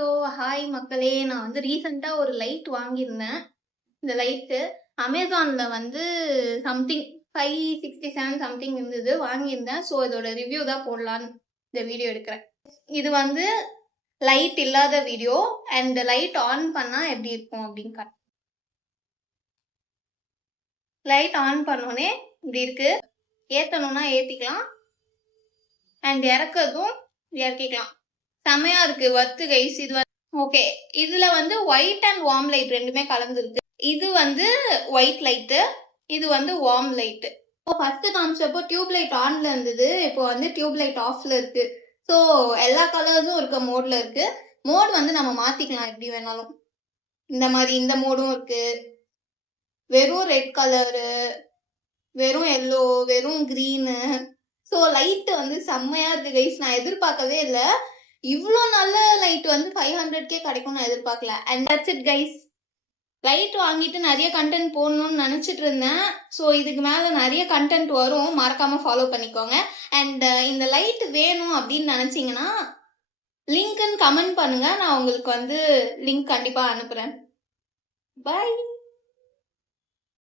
So hi மக்களே, நான் வந்து ரீசெண்டாக ஒரு லைட் வாங்கியிருந்தேன். இந்த லைட்டு அமேசானில் வந்து சம்திங் 567 சம்திங் இருந்தது, வாங்கியிருந்தேன். ஸோ இதோட ரிவ்யூ தான் போடலான்னு இந்த வீடியோ எடுக்கிறேன். இது வந்து லைட் இல்லாத வீடியோ அண்ட் லைட் ஆன் பண்ணால் எப்படி இருக்கும் அப்படின்னு காட்டு. லைட் ஆன் பண்ணோடனே இப்படி இருக்கு. ஏற்றணும்னா ஏற்றிக்கலாம் அண்ட் இறக்கிறதும் இறக்கிக்கலாம். செமையா இருக்கு, வர்த்து கைஸ். இது ஓகே, இதுல வந்து ஒயிட் அண்ட் வார்ம் லைட் ரெண்டுமே கலந்துருக்கு. இது வந்து ஒயிட் லைட்டு, இது வந்து வார்ம் லைட்டு. இப்போ ஃபர்ஸ்ட் காமிச்சப்போ டியூப் லைட் ஆன்ல இருந்தது, இப்போ வந்து டியூப் லைட் ஆஃப்ல இருக்கு. ஸோ எல்லா கலர்ஸும் இருக்க மோட்ல இருக்கு. மோட் வந்து நம்ம மாத்திக்கலாம் எப்படி வேணாலும். இந்த மாதிரி இந்த மோடும் இருக்கு. வெறும் ரெட் கலரு, வெறும் எல்லோ, வெறும் கிரீனு. ஸோ லைட் வந்து செம்மையா இருக்கு கைஸ். நான் எதிர்பார்க்கவே இல்லை இவ்வளோ நல்ல லைட் வந்து 500K கிடைக்கும் நான் எதிர்பார்க்கல. And that's it guys. Light வாங்கிட்டு நிறைய கண்டென்ட் போடணும்னு நினச்சிட்டு இருந்தேன். ஸோ இதுக்கு மேலே நிறைய கண்டென்ட் வரும், மறக்காமல் ஃபாலோ பண்ணிக்கோங்க. அண்ட் இந்த லைட் வேணும் அப்படின்னு நினச்சிங்கன்னா லிங்க்குன்னு கமெண்ட் பண்ணுங்கள், நான் உங்களுக்கு வந்து லிங்க் கண்டிப்பாக அனுப்புகிறேன். பை.